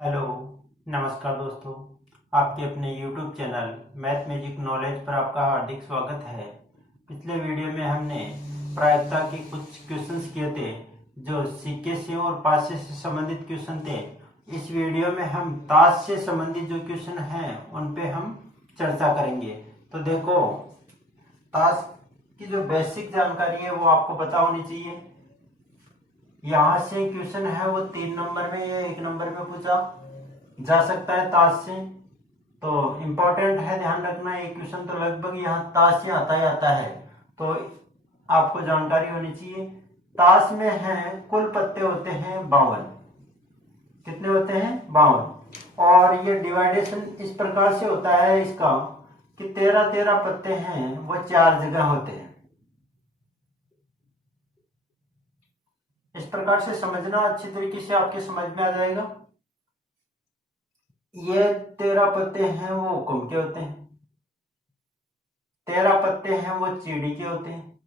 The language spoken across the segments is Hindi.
हेलो, नमस्कार दोस्तों। आपके अपने YouTube channel math magic knowledge पर आपका हार्दिक स्वागत है। पिछले वीडियो में हमने प्रायिकता के कुछ क्वेश्चंस किए थे जो सिक्के से और पासे से संबंधित क्वेश्चन थे। इस वीडियो में हम ताश से संबंधित जो क्वेश्चन हैं उन पे हम चर्चा करेंगे। तो देखो, ताश की जो बेसिक जानकारी है वो आपको पता होनी चाहिए। यहाँ से क्वेश्चन है वो 3 नंबर में या 1 नंबर में पूछा जा सकता है ताश से, तो इम्पोर्टेंट है, ध्यान रखना। ये क्वेश्चन तो लगभग यहाँ ताश से आता ही आता है, तो आपको जानकारी होनी चाहिए। ताश में है कुल पत्ते होते हैं 52। कितने होते हैं? 52। और ये डिवाइडेशन इस प्रकार से होता है इसका कि 13 पत्ते हैं वो 4 जगह होते हैं। इस प्रकार से समझना, अच्छी तरीके से आपके समझ में आ जाएगा। ये 13 पत्ते हैं वो हुक्म के होते हैं, 13 पत्ते हैं वो चीड़ी के होते हैं,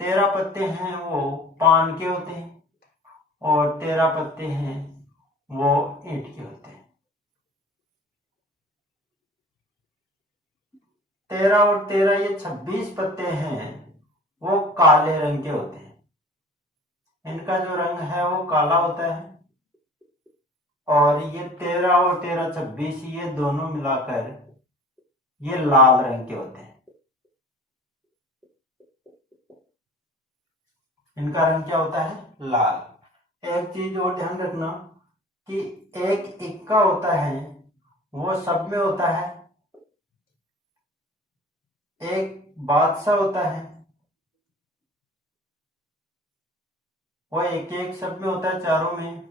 13 पत्ते हैं वो पान के होते हैं, और 13 पत्ते हैं वो ईंट के होते हैं। 13 और 13 ये 26 पत्ते हैं वो काले रंग के होते हैं। इनका जो रंग है वो काला होता है। और ये 13 और 13 26 ये दोनों मिलाकर ये लाल रंग के होते हैं। इनका रंग क्या होता है? लाल। एक चीज और ध्यान रखना कि एक इक्का होता है वो सब में होता है, एक बादशाह होता है वो एक एक सब में होता है, चारों में।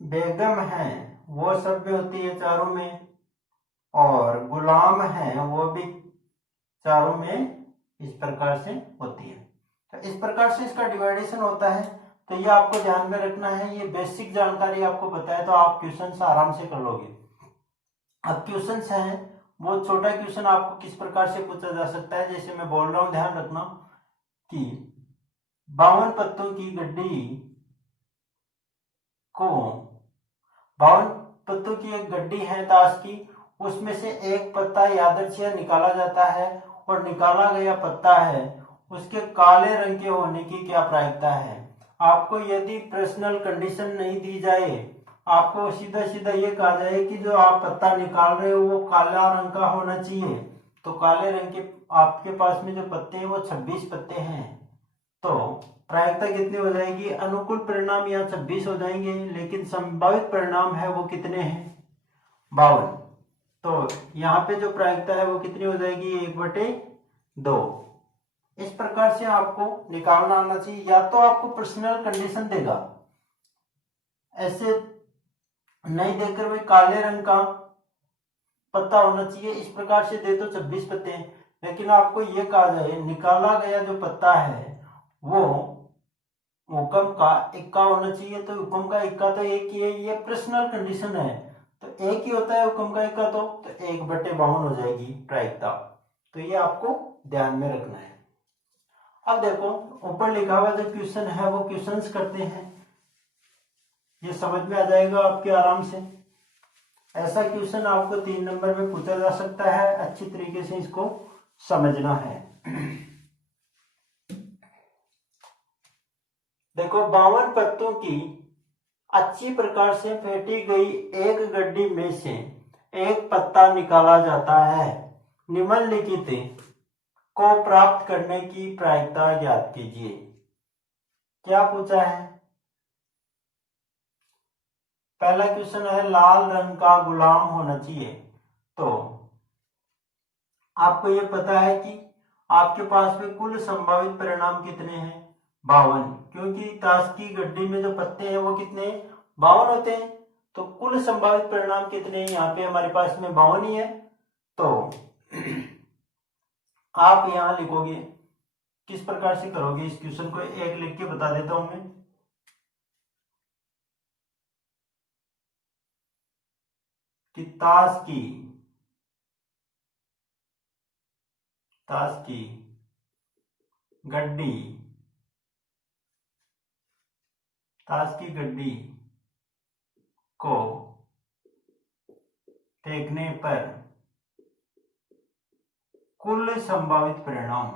बेगम है वो सब में होती है, चारों में। और गुलाम है वो भी चारों में इस प्रकार से होती है। तो इस प्रकार से इसका डिवाइडेशन होता है। तो ये आपको ध्यान में रखना है। ये बेसिक जानकारी आपको बताए तो आप क्वेश्चन आराम से कर लोगे। अब क्वेश्चन है वो छोटा क्वेश्चन आपको किस प्रकार से पूछा जा सकता है, जैसे मैं बोल रहा हूं, ध्यान रखना कि 52 पत्तों की गड्डी को 52 पत्तों की एक गड्डी है ताश की, उसमें से एक पत्ता यादृच्छिक निकाला जाता है और निकाला गया पत्ता है उसके काले रंग के होने की क्या प्रायिकता है। आपको यदि पर्सनल कंडीशन नहीं दी जाए, आपको सीधा सीधा ये कहा जाए कि जो आप पत्ता निकाल रहे हो वो काला रंग का होना चाहिए, तो काले रंग के आपके पास में जो पत्ते हैं वो 26 पत्ते हैं, तो प्रायिकता कितनी हो जाएगी? अनुकूल परिणाम यहाँ 26 हो जाएंगे, लेकिन संभावित परिणाम है वो कितने हैं? 52। तो यहाँ पे जो प्रायिकता है वो कितनी हो जाएगी? 1/2। इस प्रकार से आपको निकालना आना चाहिए। या तो आपको पर्सनल कंडीशन देगा, ऐसे नहीं देकर भाई काले रंग का पत्ता होना चाहिए, इस प्रकार से दे तो 26 पत्ते हैं, लेकिन आपको ये कहा जाए निकाला गया जो पत्ता है वो हुक्म का इक्का होना चाहिए, तो हुक्म का इक्का तो एक ही है। ये पर्सनल कंडीशन है, तो एक ही होता है हुक्म का इक्का, तो 1/52 हो जाएगी प्रायिकता। तो ये आपको ध्यान में रखना है। अब देखो, ऊपर लिखा हुआ जो क्वेश्चन है वो क्वेश्चंस करते हैं, ये समझ में आ जाएगा आपके आराम से। ऐसा क्वेश्चन आपको 3 नंबर में पूछा जा सकता है, अच्छी तरीके से इसको समझना है। देखो, 52 पत्तों की अच्छी प्रकार से फेंटी गई एक गड्डी में से एक पत्ता निकाला जाता है। निम्नलिखित को प्राप्त करने की प्रायिकता ज्ञात कीजिए। क्या पूछा है? पहला क्वेश्चन है लाल रंग का गुलाम होना चाहिए। तो आपको ये पता है कि आपके पास में कुल संभावित परिणाम कितने हैं? 52, क्योंकि ताश की गड्डी में जो पत्ते हैं वो कितने? 52 होते हैं। तो कुल संभावित परिणाम कितने हैं? यहाँ पे हमारे पास में 52 ही है। तो आप यहां लिखोगे, किस प्रकार से करोगे इस क्वेश्चन को, एक लिख के बता देता हूं मैं कि ताश की गड्डी, ताश की गड्डी को देखने पर कुल संभावित परिणाम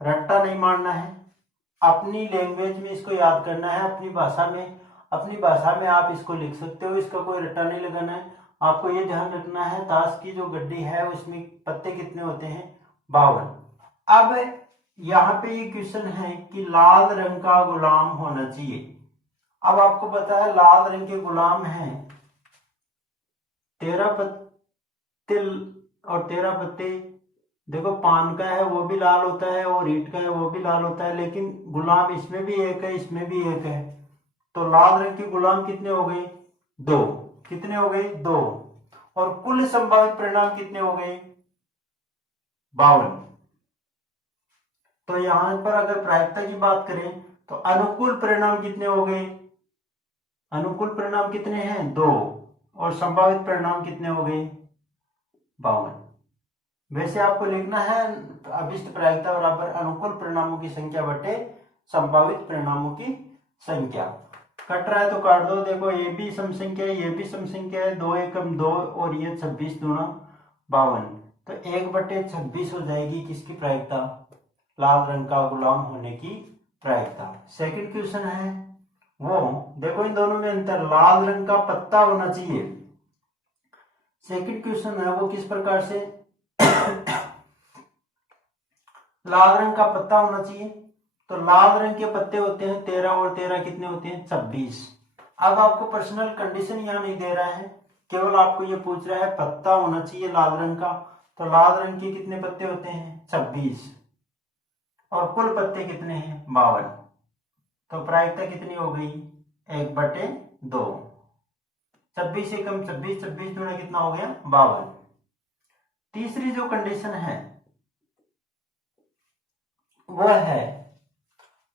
रट्टा नहीं मारना है, अपनी लैंग्वेज में इसको याद करना है, अपनी भाषा में आप इसको लिख सकते हो, इसका कोई रट्टा नहीं लगाना है। आपको ये ध्यान रखना है ताश की जो गड्डी है उसमें पत्ते कितने होते हैं, 52। अब यहाँ पे ये क्वेश्चन है कि लाल रंग का गुलाम होना चाहिए। अब आपको पता है लाल रंग के गुलाम हैं 13 पत्ते, और 13 पत्ते देखो पान का है वो भी लाल होता है और ईंट का है वो भी लाल होता है, लेकिन गुलाम इसमें भी एक है इसमें भी एक है, तो लाल रंग के गुलाम कितने हो गए, 2। कितने हो गए, 2। और कुल संभावित परिणाम कितने हो गए, 52। तो यहां पर अगर प्रायिकता की बात करें तो अनुकूल परिणाम कितने हो गए, अनुकूल परिणाम कितने हैं, 2, और संभावित परिणाम कितने हो गए, 52। वैसे आपको लिखना है अभिष्ट प्रायिकता बराबर अनुकूल परिणामों की संख्या बटे संभावित परिणामों की संख्या। कट रहा है तो काट दो, देखो ये भी सम संख्या है ये भी सम संख्या है, 2 एकम 2 और ये 26 दूना 52, तो 1/26 हो जाएगी किसकी प्रायिकता, लाल रंग का गुलाम होने की प्रायिकता। सेकंड क्वेश्चन है वो देखो इन दोनों में अंतर, लाल रंग का पत्ता होना चाहिए। सेकंड क्वेश्चन है वो किस प्रकार से लाल रंग का पत्ता होना चाहिए, तो लाल रंग के पत्ते होते हैं 13 और 13 कितने होते हैं, 26। अब आपको पर्सनल कंडीशन यहाँ नहीं दे रहा है, केवल आपको ये पूछ रहा है पत्ता होना चाहिए लाल रंग का, तो लाल रंग के कितने पत्ते होते हैं, 26, और कुल पत्ते कितने हैं, 52। तो प्रायिकता कितनी हो गई, 1/2। 26 एकम 26, 26 दूना कितना हो गया, 52। तीसरी जो कंडीशन है वह है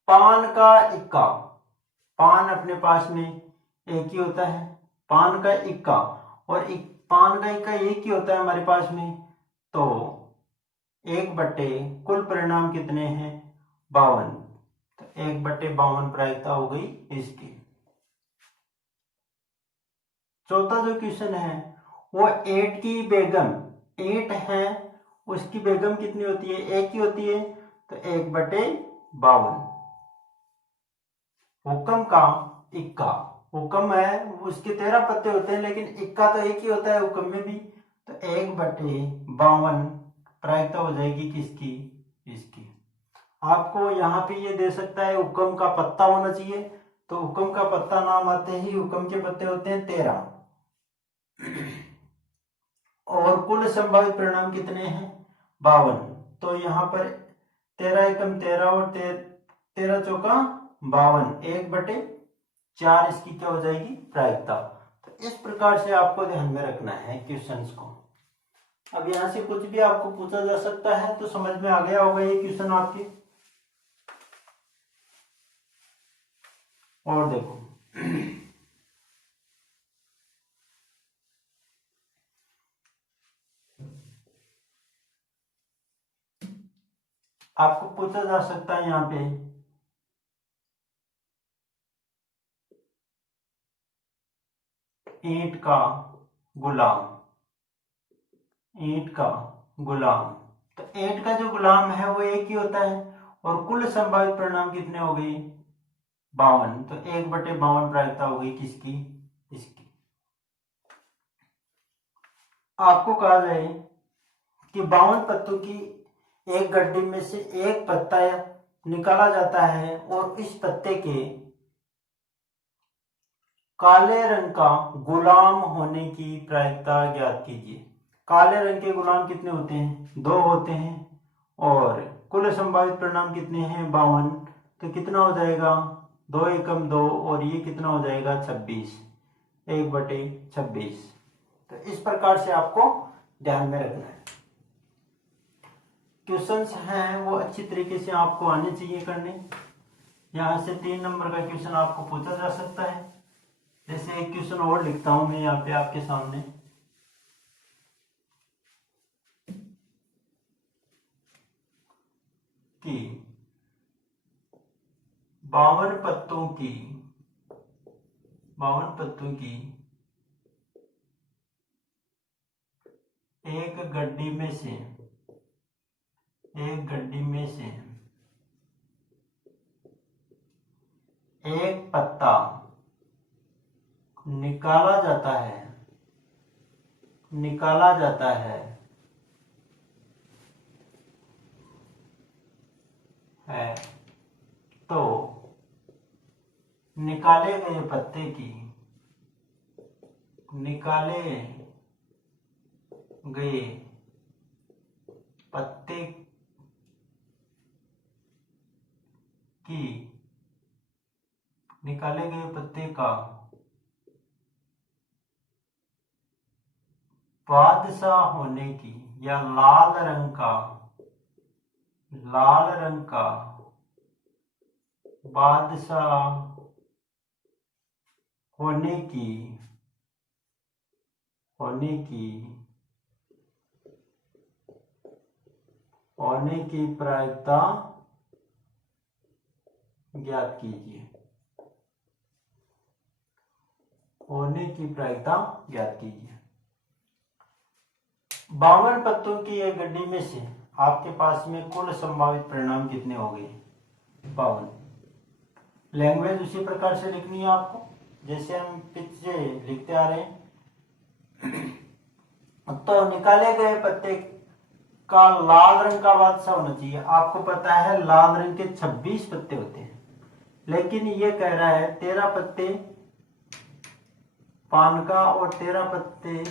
पान का इक्का। पान अपने पास में एक ही होता है, पान का इक्का, और पान का इक्का एक ही होता है हमारे पास में, तो 1/, कुल परिणाम कितने हैं, 52, तो 1/52 प्रायिकता हो गई इसकी। चौथा जो क्वेश्चन है वो 8 की बेगम, 8 है उसकी बेगम कितनी होती है, एक ही होती है, तो 1/52। हुक्म का इक्का, हुक्म है उसके 13 पत्ते होते हैं लेकिन इक्का तो एक ही होता है हुक्म में भी, तो 1/52 प्रायिकता हो जाएगी किसकी, इसकी। आपको यहाँ पे ये दे सकता है हुक्म का पत्ता होना चाहिए, तो हुक्म का पत्ता नाम आते ही हुक्म के पत्ते होते हैं 13, और कुल संभावित परिणाम कितने हैं, 52। तो यहाँ पर 13 एकम 13 और 13 चौका 52, 1/4 इसकी क्या हो जाएगी, प्रायिकता। तो इस प्रकार से आपको ध्यान में रखना है क्वेश्चंस को। अब यहां से कुछ भी आपको पूछा जा सकता है, तो समझ में आ गया होगा ये क्वेश्चन आपके। और देखो आपको पूछा जा सकता है यहाँ पे ईंट का गुलाम, ईंट का गुलाम, तो ईंट का जो गुलाम है वो एक ही होता है, और कुल संभावित परिणाम कितने हो गए, 52, तो 1/52 प्रायिकता हो गई किसकी, इसकी। आपको कहा जाए कि 52 पत्तों की एक गड्डी में से एक पत्ता निकाला जाता है, और इस पत्ते के काले रंग का गुलाम होने की प्रायिकता ज्ञात कीजिए। काले रंग के गुलाम कितने होते हैं, 2 होते हैं, और कुल संभावित परिणाम कितने हैं, 52, तो कितना हो जाएगा, 2 एकम 2, और ये कितना हो जाएगा, 26, 1/26। तो इस प्रकार से आपको ध्यान में रखना है। क्वेश्चंस हैं वो अच्छी तरीके से आपको आने चाहिए करने। यहाँ से 3 नंबर का क्वेश्चन आपको पूछा जा सकता है। जैसे एक क्वेश्चन और लिखता हूं मैं यहाँ पे आपके सामने। की 52 पत्तों की 52 पत्तों की एक गड्डी में से एक पत्ता निकाला जाता है तो निकाले गए पत्ते निकाले गए पत्ते का बादशाह होने की या लाल रंग का बादशाह होने की प्रायिकता ज्ञात कीजिए। 52 पत्तों की एक गड्डी में से आपके पास में कुल संभावित परिणाम कितने हो गए? 52। लैंग्वेज उसी प्रकार से लिखनी है आपको जैसे हम पीछे लिखते आ रहे हैं। तो निकाले गए पत्ते का लाल रंग का बादशाह होना चाहिए। आपको पता है लाल रंग के 26 पत्ते होते हैं, लेकिन ये कह रहा है 13 पत्ते पान का और 13 पत्ते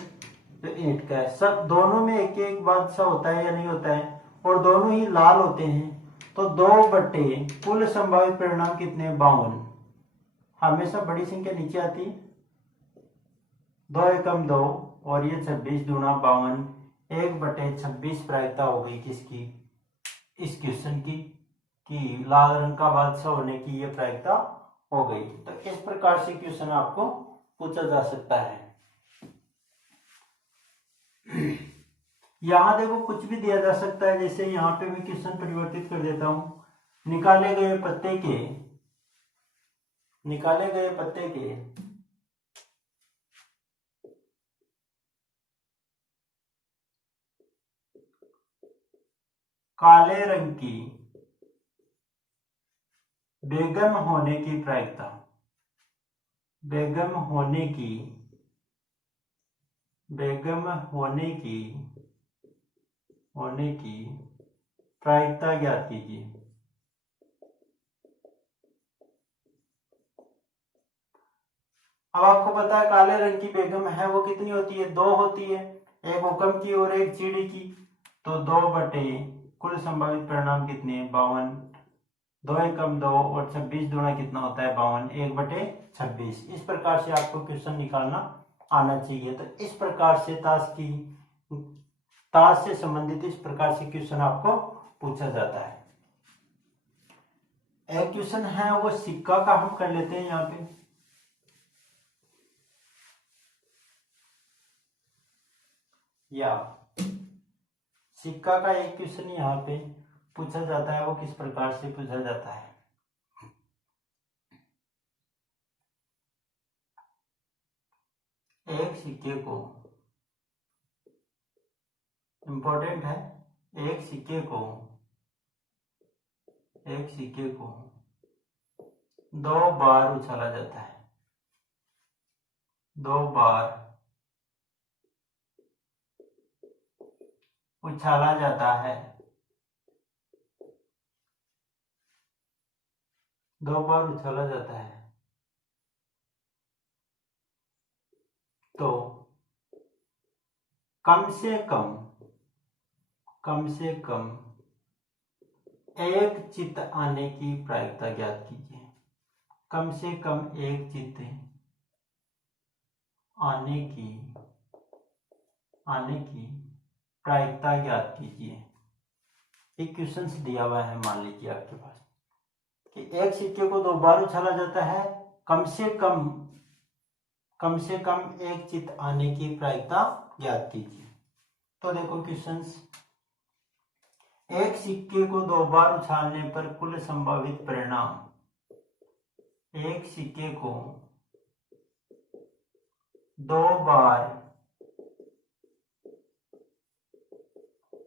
जो ईंट का है। सब दोनों में एक एक बादशाह होता है या नहीं होता है, और दोनों ही लाल होते हैं। तो 2 बटे कुल संभावित परिणाम कितने? 52। हमेशा बड़ी संख्या नीचे आती है। 2 एकम 2 और ये 26 दूना 52। 1 बटे 26 प्रायिकता हो गई किसकी? इस क्वेश्चन की कि लाल रंग का बादशाह होने की ये प्रायिकता हो गई। तो इस प्रकार से क्वेश्चन आपको पूछा जा सकता है। यहां देखो कुछ भी दिया जा सकता है, जैसे यहाँ पे मैं क्वेश्चन परिवर्तित कर देता हूं। निकाले गए पत्ते के काले रंग की बेगम होने की प्रायिकता ज्ञात कीजिए। अब आपको पता है काले रंग की बेगम है वो कितनी होती है? 2 होती है, एक हुक्म की और एक चीड़ी की। तो 2 बटे कुल संभावित परिणाम कितने? 52। 2 एकम 2 और 26 दूना कितना होता है? 52। 1 बटे 26। इस प्रकार से आपको क्वेश्चन निकालना आना चाहिए। तो इस प्रकार से ताश से संबंधित इस प्रकार से क्वेश्चन आपको पूछा जाता है। एक क्वेश्चन है वो सिक्का का, हम कर लेते हैं यहाँ पे। या सिक्का का एक क्वेश्चन यहाँ पे पूछा जाता है, वो किस प्रकार से पूछा जाता है। एक सिक्के को, इंपॉर्टेंट है, एक सिक्के को 2 बार उछाला जाता है। 2 बार उछाला जाता है। 2 बार उछाला जाता है तो कम से कम एक चित्त आने की प्रायिकता ज्ञात कीजिए। कम से कम एक चित्त आने की प्रायिकता ज्ञात कीजिए। एक क्वेश्चन दिया हुआ है, मान लीजिए आपके पास कि एक सिक्के को 2 बार उछाला जाता है, कम से कम एक चित्त आने की प्रायिकता ज्ञात कीजिए। तो देखो क्वेश्चंस, एक सिक्के को 2 बार उछालने पर कुल संभावित परिणाम। एक सिक्के को 2 बार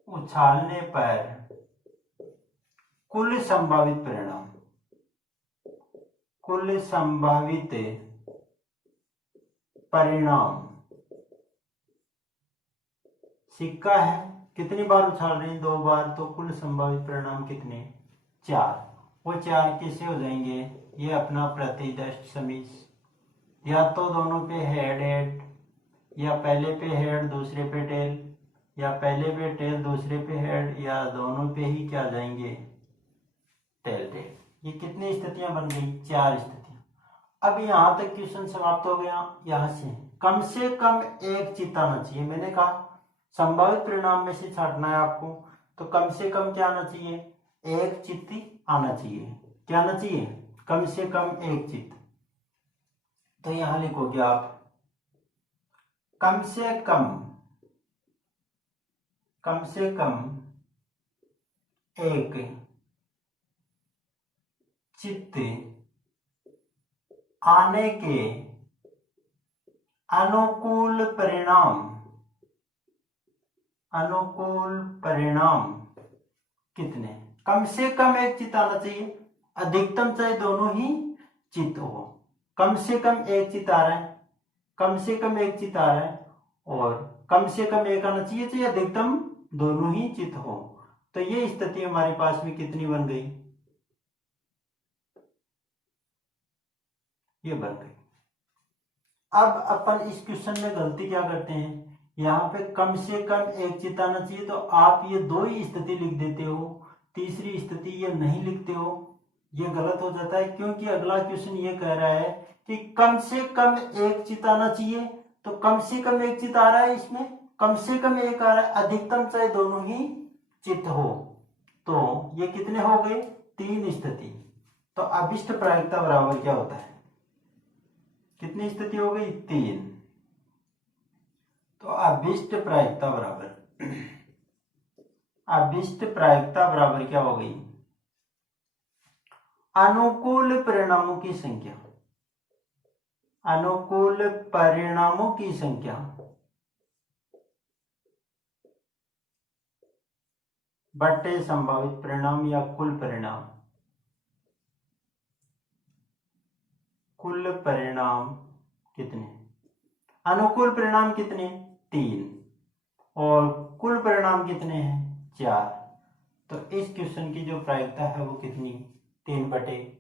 उछालने पर कुल संभावित परिणाम। कुल संभावित परिणाम। सिक्का है, कितनी बार उछाल रहे हैं? 2 बार, तो कुल संभावित परिणाम कितने? 4। वो 4 कैसे हो जाएंगे? ये अपना प्रतिदष्ट समीस, या तो दोनों पे हेड हेड, या पहले पे हेड दूसरे पे टेल, या पहले पे टेल दूसरे पे हेड, या दोनों पे ही क्या जाएंगे? Tail tail. ये कितनी स्थितियां बन गई? 4 स्थितियां। अब यहां तक क्वेश्चन समाप्त हो गया। यहां से कम एक चित आना चाहिए। मैंने कहा संभावित परिणाम में से छांटना है आपको, तो कम से कम क्या आना चाहिए? एक चित्त आना चाहिए। क्या आना चाहिए? कम से कम एक चित्त। तो यहां लिखोगे आप कम से कम एक चित्त आने के अनुकूल परिणाम कितने? कम से कम एक चित्त आना चाहिए, अधिकतम चाहे दोनों ही चित्त हो। कम से कम एक चित्त आ रहा है, कम से कम एक चित्त आ रहा है, और कम से कम एक आना चाहिए, चाहे अधिकतम दोनों ही चित्त हो। तो ये स्थिति हमारे पास में कितनी बन गई? ये बन गई। अब अपन इस क्वेश्चन में गलती क्या करते हैं? यहाँ पे कम से कम एक चित्त आना चाहिए, तो आप ये 2 ही स्थिति लिख देते हो, तीसरी स्थिति ये नहीं लिखते हो। ये गलत हो जाता है, क्योंकि अगला क्वेश्चन ये कह रहा है कि कम से कम एक चित्त आना चाहिए। तो कम से कम एक चित्त आ रहा है, इसमें कम से कम एक आ रहा है, अधिकतम चाहे दोनों ही चित्त हो। तो ये कितने हो गए? 3 स्थिति। तो अभिष्ट प्रायिकता बराबर क्या होता है? कितनी स्थिति हो गई? 3। तो अभिष्ट प्रायिकता बराबर क्या हो गई? अनुकूल परिणामों की संख्या बटे संभावित परिणाम, या कुल परिणाम कितने? अनुकूल परिणाम कितने? 3। और कुल परिणाम कितने हैं? 4। तो इस क्वेश्चन की जो प्रायिकता है वो कितनी? 3/4।